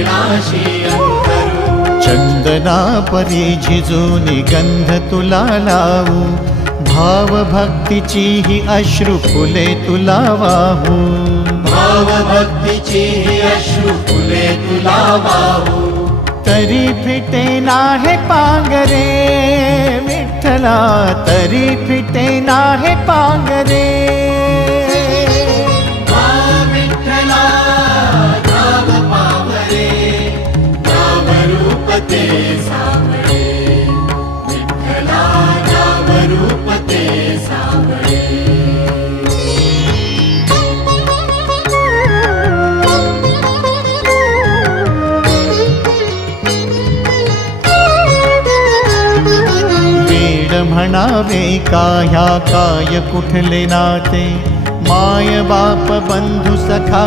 चरणाशी अंतरू। चंदना परी झिजूनी गंध तुला लावू, भाव भक्तीची ही अश्रु फुले तुला वाहू। भाव भक्तीची ही अश्रु फुले तुला वाहू। तरी फिटे नाहे पांगरे विठ्ठला, तरी फिटे नाहे पांगरे। विठ्ठला नाम पावरे, नाम रूप ते सावळे। विठ्ठला नाम रूप ते सावळे। म्हणावे का ह्या काय कुठले नाते, माय बाप बंधू सखा